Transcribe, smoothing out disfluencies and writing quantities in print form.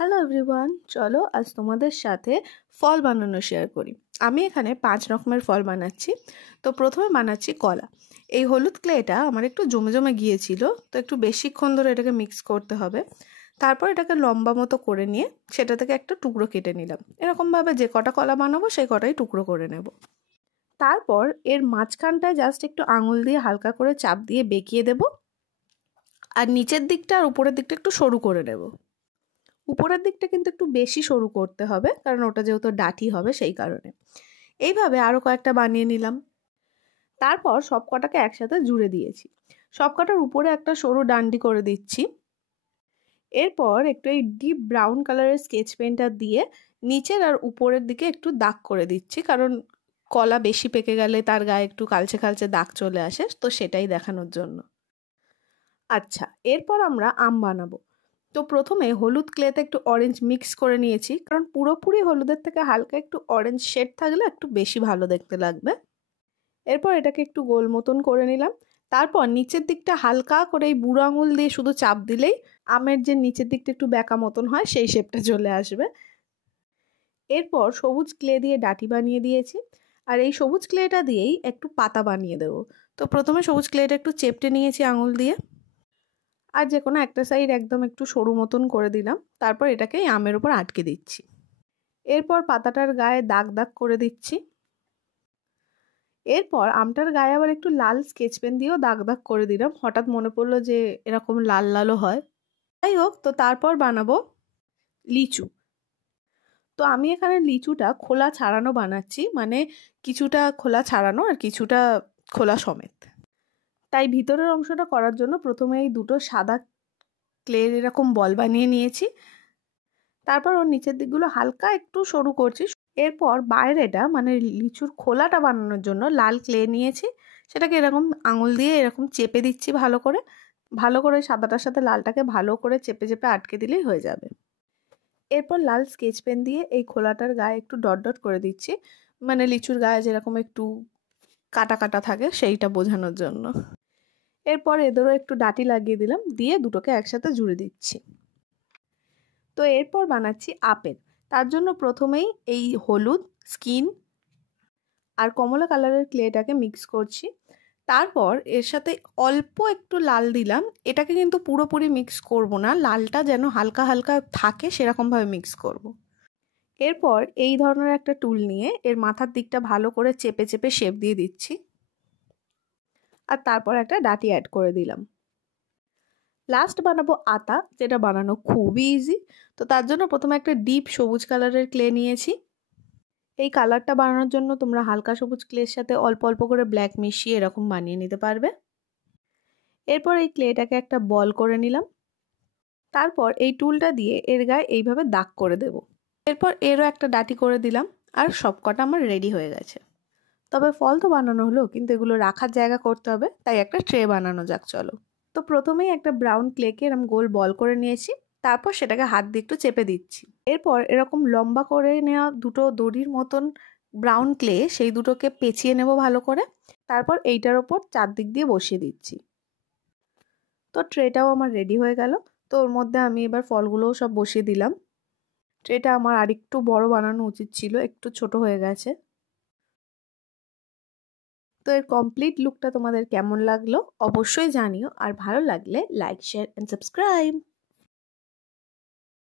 Hello everyone, চলো আজ তোমাদের সাথে ফল বানানো শেয়ার করি। আমি এখানে 5 রকমের ফল বানাচ্ছি। তো প্রথমে বানাচ্ছি কলা। এই হলুদ ক্লেটা আমার একটু জমে জমে গিয়েছিল, তো একটু বেশিক্ষণ ধরে এটাকে মিক্স করতে হবে। তারপর এটাকে লম্বা মতো করে নিয়ে সেটা থেকে একটা টুকরো কেটে নিলাম। এরকমভাবে যে কটা কলা বানাবো সেই কটাই টুকরো করে নেব। তারপর এর মাঝখানটায় জাস্ট একটু আঙুল দিয়ে হালকা করে চাপ দিয়ে বেঁকিয়ে দেব, আর নিচের দিকটা আর উপরের দিকটা একটু সরু করে নেব। উপরের দিকটা কিন্তু একটু বেশি সরু করতে হবে, কারণ ওটা যেহেতু ডাঁটি হবে সেই কারণে। এইভাবে আরও কয়েকটা বানিয়ে নিলাম। তারপর সব কটাকে একসাথে জুড়ে দিয়েছি। সব কটার উপরে একটা সরু ডান্ডি করে দিচ্ছি। এরপর একটু এই ডিপ ব্রাউন কালারের স্কেচ পেনটা দিয়ে নিচের আর উপরের দিকে একটু দাগ করে দিচ্ছি, কারণ কলা বেশি পেকে গেলে তার গায়ে একটু কালচে কালচে দাগ চলে আসে, তো সেটাই দেখানোর জন্য। আচ্ছা, এরপর আমরা আম বানাবো। তো প্রথমে হলুদ ক্লেতে একটু অরেঞ্জ মিক্স করে নিয়েছি, কারণ পুরোপুরি হলুদের থেকে হালকা একটু অরেঞ্জ শেড থাকলে একটু বেশি ভালো দেখতে লাগবে। এরপর এটাকে একটু গোল মতন করে নিলাম। তারপর নিচের দিকটা হালকা করে এই বুড়ো আঙুল দিয়ে শুধু চাপ দিলেই আমের যে নিচের দিকটা একটু বেঁকা মতন হয় সেই শেপটা চলে আসবে। এরপর সবুজ ক্লে দিয়ে ডাঁটি বানিয়ে দিয়েছি, আর এই সবুজ ক্লেটা দিয়েই একটু পাতা বানিয়ে দেবো। তো প্রথমে সবুজ ক্লেটা একটু চেপটে নিয়েছি আঙুল দিয়ে, আর যে কোনো একটা সাইড একদম একটু সরু মতন করে দিলাম। তারপর এটাকে আমের উপর আটকে দিচ্ছি। এরপর পাতাটার গায়ে দাগ দাগ করে দিচ্ছি। এরপর আমটার গায়ে আবার একটু লাল স্কেচ পেন দিয়েও দাগ দাগ করে দিলাম। হঠাৎ মনে পড়লো যে এরকম লাল লালও হয়। যাই হোক, তো তারপর বানাবো লিচু। তো আমি এখানে লিচুটা খোলা ছাড়ানো বানাচ্ছি, মানে কিছুটা খোলা ছাড়ানো আর কিছুটা খোলা সমেত। তাই ভিতরের অংশটা করার জন্য প্রথমে এই দুটো সাদা ক্লের এরকম বল বানিয়ে নিয়েছি। তারপর ওর নিচের দিকগুলো হালকা একটু সরু করছি। এরপর বাইরেটা মানে লিচুর খোলাটা বানানোর জন্য লাল ক্লে নিয়েছি, সেটাকে এরকম আঙুল দিয়ে এরকম চেপে দিচ্ছি ভালো করে সাদাটার সাথে লালটাকে ভালো করে চেপে চেপে আটকে দিলেই হয়ে যাবে। এরপর লাল স্কেচ পেন দিয়ে এই খোলাটার গায়ে একটু ডট ডট করে দিচ্ছি, মানে লিচুর গায়ে যেরকম একটু কাটা কাটা থাকে সেইটা বোঝানোর জন্য। এরপর এদেরও একটু ডাঁটি লাগিয়ে দিলাম, দিয়ে দুটোকে একসাথে জুড়ে দিচ্ছি। তো এরপর বানাচ্ছি আপেল। তার জন্য প্রথমেই এই হলুদ, স্কিন আর কমলা কালারের ক্লেটাকে মিক্স করছি। তারপর এর সাথে অল্প একটু লাল দিলাম। এটাকে কিন্তু পুরোপুরি মিক্স করব না, লালটা যেন হালকা হালকা থাকে সেরকমভাবে মিক্স করব। এরপর এই ধরনের একটা টুল নিয়ে এর মাথার দিকটা ভালো করে চেপে চেপে শেপ দিয়ে দিচ্ছি, আর তারপর একটা ডাঁটি অ্যাড করে দিলাম। লাস্ট বানাবো আতা, যেটা বানানো খুবই ইজি। তো তার জন্য প্রথমে একটা ডিপ সবুজ কালারের ক্লে নিয়েছি। এই কালারটা বানানোর জন্য তোমরা হালকা সবুজ ক্লের সাথে অল্প অল্প করে ব্ল্যাক মিশিয়ে এরকম বানিয়ে নিতে পারবে। এরপর এই ক্লেটাকে একটা বল করে নিলাম। তারপর এই টুলটা দিয়ে এর গায়ে এইভাবে দাগ করে দেব। এরপর এরও একটা ডাঁটি করে দিলাম, আর সবকটা আমার রেডি হয়ে গেছে। তবে ফল তো বানানো হলো, কিন্তু এগুলো রাখার জায়গা করতে হবে, তাই একটা ট্রে বানানো যাক চলো। তো প্রথমেই একটা ব্রাউন ক্লেকে এরকম গোল বল করে নিয়েছি, তারপর সেটাকে হাত দিয়ে একটু চেপে দিচ্ছি। এরপর এরকম লম্বা করে নেওয়া দুটো দড়ির মতন ব্রাউন ক্লে, সেই দুটোকে পেঁচিয়ে নেব ভালো করে। তারপর এইটার ওপর চারদিক দিয়ে বসিয়ে দিচ্ছি। তো ট্রেটাও আমার রেডি হয়ে গেল। তো ওর মধ্যে আমি এবার ফলগুলোও সব বসিয়ে দিলাম। ট্রেটা আমার আরেকটু বড় বানানো উচিত ছিল, একটু ছোট হয়ে গেছে। তো এর কমপ্লিট লুকটা তোমাদের কেমন লাগলো অবশ্যই জানিও, আর ভালো লাগলে লাইক, শেয়ার অ্যান্ড সাবস্ক্রাইব।